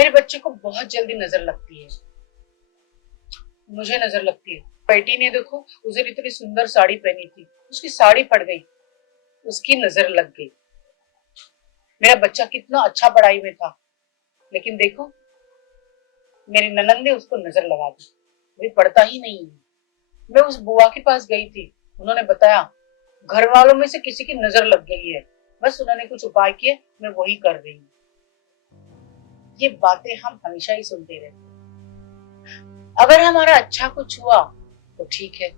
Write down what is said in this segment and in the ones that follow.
मेरे बच्चे को बहुत जल्दी नजर लगती है, मुझे नजर लगती है। बेटी ने देखो उस दिन इतनी सुंदर साड़ी पहनी थी, उसकी साड़ी फट गई, उसकी नजर लग गई। मेरा बच्चा कितना अच्छा पढ़ाई में था, लेकिन देखो मेरी ननंद ने उसको नजर लगा दी, वे पढ़ता ही नहीं है। मैं उस बुआ के पास गई थी, उन्होंने बताया घर वालों में से किसी की नजर लग गई है, बस उन्होंने कुछ उपाय किए, मैं वही कर रही हूँ। ये बातें हम हमेशा ही सुनते रहते हैं। अगर हमारा अच्छा कुछ हुआ तो ठीक है,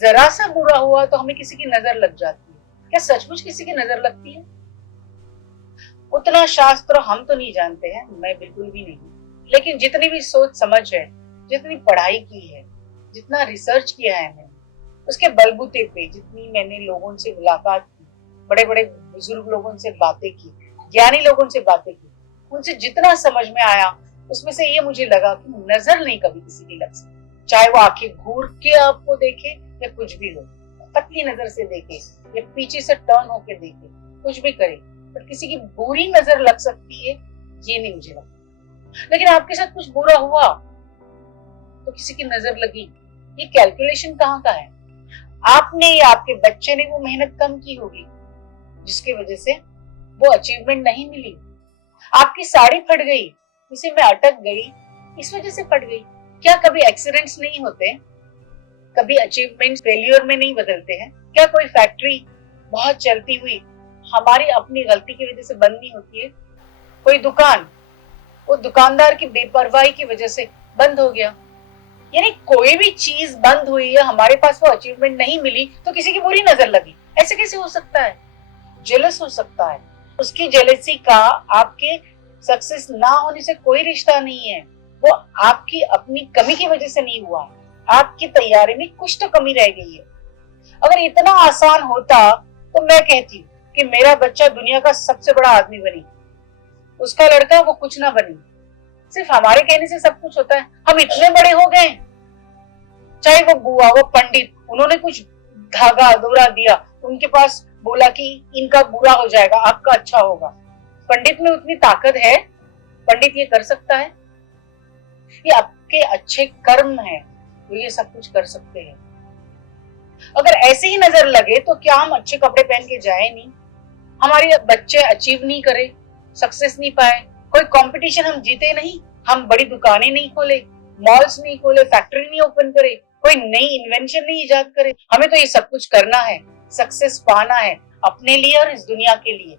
जरा सा बुरा हुआ तो हमें किसी की नजर लग जाती है। क्या सचमुच किसी की नजर लगती है? उतना शास्त्र हम तो नहीं जानते हैं, मैं बिल्कुल भी नहीं, लेकिन जितनी भी सोच समझ है, जितनी पढ़ाई की है, जितना रिसर्च किया है मैंने, उसके बलबूते पे जितनी मैंने लोगों से मुलाकात की, बड़े बड़े बुजुर्ग लोगों से बातें की, ज्ञानी लोगों से बातें की, उनसे जितना समझ में आया उसमें से ये मुझे लगा कि नजर नहीं कभी किसी की लग सकती, चाहे वो आंखें घूर के आपको देखे या कुछ भी हो, पतली नजर से देखे या पीछे से टर्न होके देखे, कुछ भी करे, पर किसी की बुरी नजर लग सकती है ये नहीं मुझे लगता। लेकिन आपके साथ कुछ बुरा हुआ तो किसी की नजर लगी, ये कैलकुलेशन कहाँ का है? आपने या आपके बच्चे ने वो मेहनत कम की होगी जिसकी वजह से वो अचीवमेंट नहीं मिली। आपकी साड़ी फट गई, किसी में अटक गई, इस वजह से फट गई। क्या कभी एक्सीडेंट्स नहीं होते? कभी अचीवमेंट फेलियर में नहीं बदलते हैं? क्या कोई फैक्ट्री बहुत चलती हुई हमारी अपनी गलती की वजह से बंद नहीं होती है? कोई दुकान वो दुकानदार की बेपरवाही की वजह से बंद हो गया। यानी कोई भी चीज बंद हुई है, हमारे पास वो अचीवमेंट नहीं मिली तो किसी की बुरी नजर लगी, ऐसे कैसे हो सकता है? जेलस हो सकता है। उसकी जेलसी का आपके सक्सेस ना होने से कोई रिश्ता नहीं है, वो आपकी अपनी कमी की वजह से नहीं हुआ है, आपकी तैयारी में कुछ तो कमी रह गई है। अगर इतना आसान होता तो मैं कहती हूँ कि मेरा बच्चा दुनिया का सबसे बड़ा आदमी बने, उसका लड़का वो कुछ ना बने। सिर्फ हमारे कहने से सब कुछ होता है? हम इतने बड़े हो गए, चाहे वो बुआ वो पंडित, उन्होंने कुछ धागा दोरा दिया, उनके पास बोला कि इनका बुरा हो जाएगा आपका अच्छा होगा। पंडित में उतनी ताकत है, पंडित ये कर सकता है? ये आपके अच्छे कर्म है तो ये सब कुछ कर सकते हैं। अगर ऐसे ही नजर लगे तो क्या हम अच्छे कपड़े पहन के जाए नहीं? हमारे बच्चे अचीव नहीं करे, सक्सेस नहीं पाए, कोई कंपटीशन हम जीते नहीं, हम बड़ी दुकानें नहीं खोले, मॉल्स नहीं खोले, फैक्ट्री नहीं ओपन करे, कोई नई इन्वेंशन नहीं इजाद करे, हमें तो ये सब कुछ करना है, सक्सेस पाना है अपने लिए और इस दुनिया के लिए।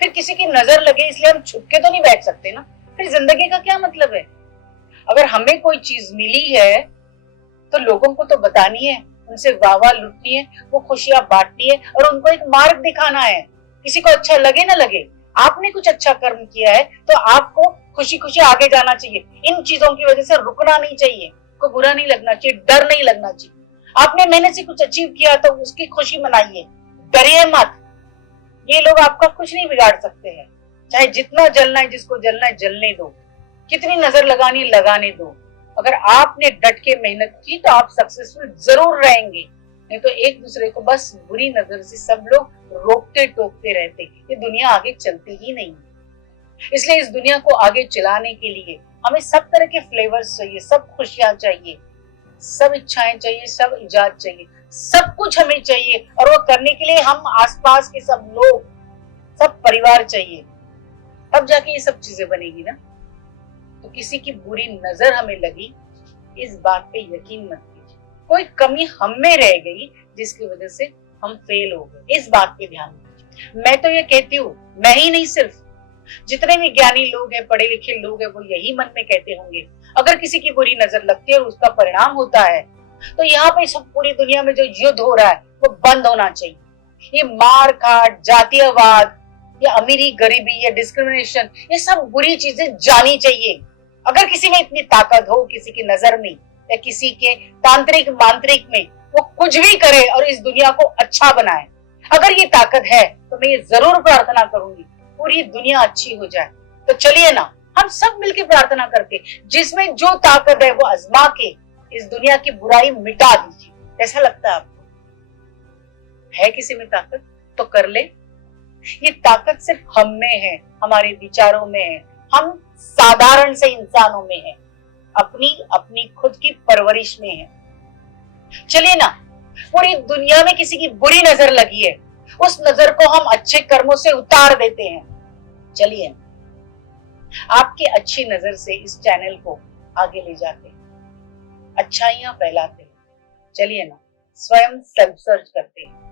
फिर किसी की नजर लगे इसलिए हम छुप के तो नहीं बैठ सकते ना, फिर जिंदगी का क्या मतलब है? अगर हमें कोई चीज मिली है तो लोगों को तो बतानी है, उनसे वाह लुटनी है, वो खुशियां बांटनी है और उनको एक मार्ग दिखाना है। किसी को अच्छा लगे ना लगे, आपने कुछ अच्छा कर्म किया है तो आपको खुशी खुशी आगे जाना चाहिए। इन चीजों की वजह से रुकना नहीं चाहिए, को बुरा नहीं लगना चाहिए, डर नहीं लगना चाहिए। आपने मेहनत से कुछ अचीव किया तो उसकी खुशी मनाइए, डरिए मत। ये लोग आपका कुछ नहीं बिगाड़ सकते हैं। चाहे जितना जलना है, जिसको जलना है जलने दो, कितनी नजर लगानी है लगाने दो। अगर आपने डट के मेहनत की तो आप सक्सेसफुल जरूर रहेंगे, नहीं तो एक दूसरे को बस बुरी नजर से सब लोग रोकते टोकते रहते, ये दुनिया आगे चलती ही नहीं। इसलिए इस दुनिया को आगे चलाने के लिए हमें सब तरह के फ्लेवर्स चाहिए, सब खुशियां चाहिए, सब इच्छाएं चाहिए, सब इजाद चाहिए, सब कुछ हमें चाहिए। और वो करने के लिए हम आसपास के सब लोग, सब परिवार चाहिए, तब जाके ये सब चीजें बनेगी ना। तो किसी की बुरी नजर हमें लगी इस बात पे यकीन मत कीजिए, कोई कमी हम में रह गई जिसकी वजह से हम फेल हो गए, इस बात पे ध्यान दीजिए। मैं तो ये कहती हूँ, मैं ही नहीं सिर्फ जितने भी ज्ञानी लोग हैं, पढ़े लिखे लोग हैं, वो यही मन में कहते होंगे, अगर किसी की बुरी नजर लगती है और उसका परिणाम होता है तो यहाँ पे सब पूरी दुनिया में जो युद्ध हो रहा है वो बंद होना चाहिए। ये मार काट, जातीयवाद, या अमीरी गरीबी या डिस्क्रिमिनेशन, ये सब बुरी चीजें जानी चाहिए। अगर किसी में इतनी ताकत हो, किसी की नजर में या किसी के तांत्रिक मांत्रिक में, वो कुछ भी करे और इस दुनिया को अच्छा बनाए, अगर ये ताकत है तो मैं ये जरूर प्रार्थना करूंगी पूरी दुनिया अच्छी हो जाए। तो चलिए ना, हम सब मिलकर प्रार्थना करके जिसमें जो ताकत है वो आजमा के इस दुनिया की बुराई मिटा दीजिए। कैसा लगता है आपको? है किसी में ताकत तो कर ले। ये ताकत सिर्फ हम में है, हमारे विचारों में है, हम साधारण से इंसानों में है, अपनी अपनी खुद की परवरिश में है। चलिए ना, पूरी दुनिया में किसी की बुरी नजर लगी है, उस नजर को हम अच्छे कर्मों से उतार देते हैं। चलिए ना, आपकी अच्छी नजर से इस चैनल को आगे ले जाते हैं, अच्छाइयां फैलाते हैं। चलिए ना, स्वयं सेल्फ सर्च करते हैं।